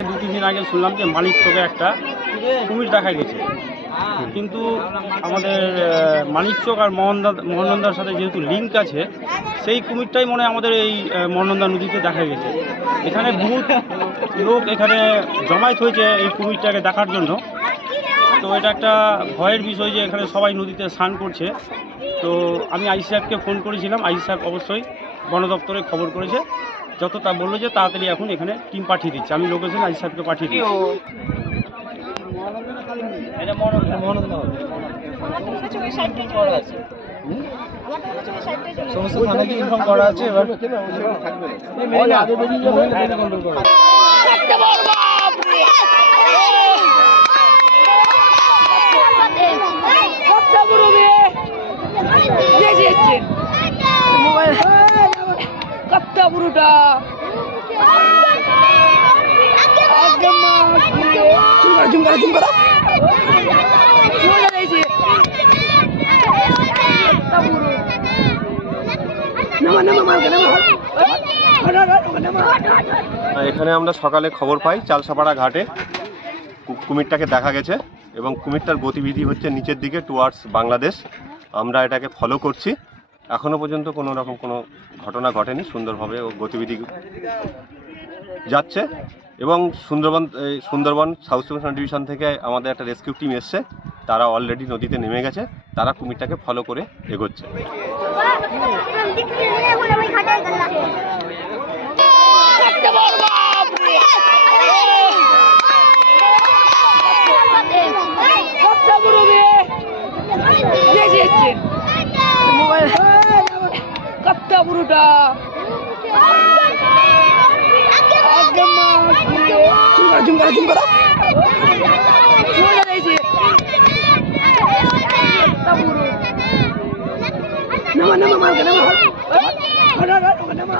দু তিন দিন আগে শুনলাম যে মালিক চোখে একটা কুমির দেখা গেছে। কিন্তু আমাদের মানিক চোখ আর মোহনদা মোহনন্দার সাথে যেহেতু লিঙ্ক আছে সেই কুমিরটাই মনে আমাদের এই আহ, নদীতে দেখা গেছে। এখানে বহুত লোক এখানে জমায়েত হয়েছে এই কুমিরটাকে দেখার জন্য। তো এটা একটা ভয়ের বিষয় যে এখানে সবাই নদীতে স্নান করছে। তো আমি আই সাহেবকে ফোন করেছিলাম। আই সাহেব অবশ্যই বন দপ্তরে খবর করেছে। যত তা বলল যে তাড়াতাড়ি এখন এখানে টিম পাঠিয়ে দিচ্ছে। আমি লোকেশন আজ সাহেবকে পাঠিয়ে দিচ্ছি। সমস্ত থানাকে ইনফর্ম করা আছে এবার কত্তা পুরোটা একদম চুম করা চুম করা চুম করা মজা লাগছে কত্তা পুরো নামা নামা নামা এখানে আমরা সকালে খবর পাই চালসাপাড়া ঘাটে। কুমিরটাকে দেখা গেছে এবং কুমিরটার গতিবিধি হচ্ছে নিচের দিকে টুয়ার্ডস বাংলাদেশ। আমরা এটাকে ফলো করছি। এখনও পর্যন্ত কোনো রকম কোনো ঘটনা ঘটেনি সুন্দরভাবে ও গতিবিধি যাচ্ছে এবং Sundarban Sundarban south section division থেকে আমাদের একটা রেস্কিউ টিম এসছে তারা অলরেডি নদীতে নেমে গেছে তারা কুমিরটাকে ফলো করে এগোচ্ছে। দেখেছেন মোবাইল কত্তা পুরোটা একদম চুম করা চুম করা চুম করা মজা লাগছে কত্তা পুরো নামা নামা মার নামা হট হট হট নামা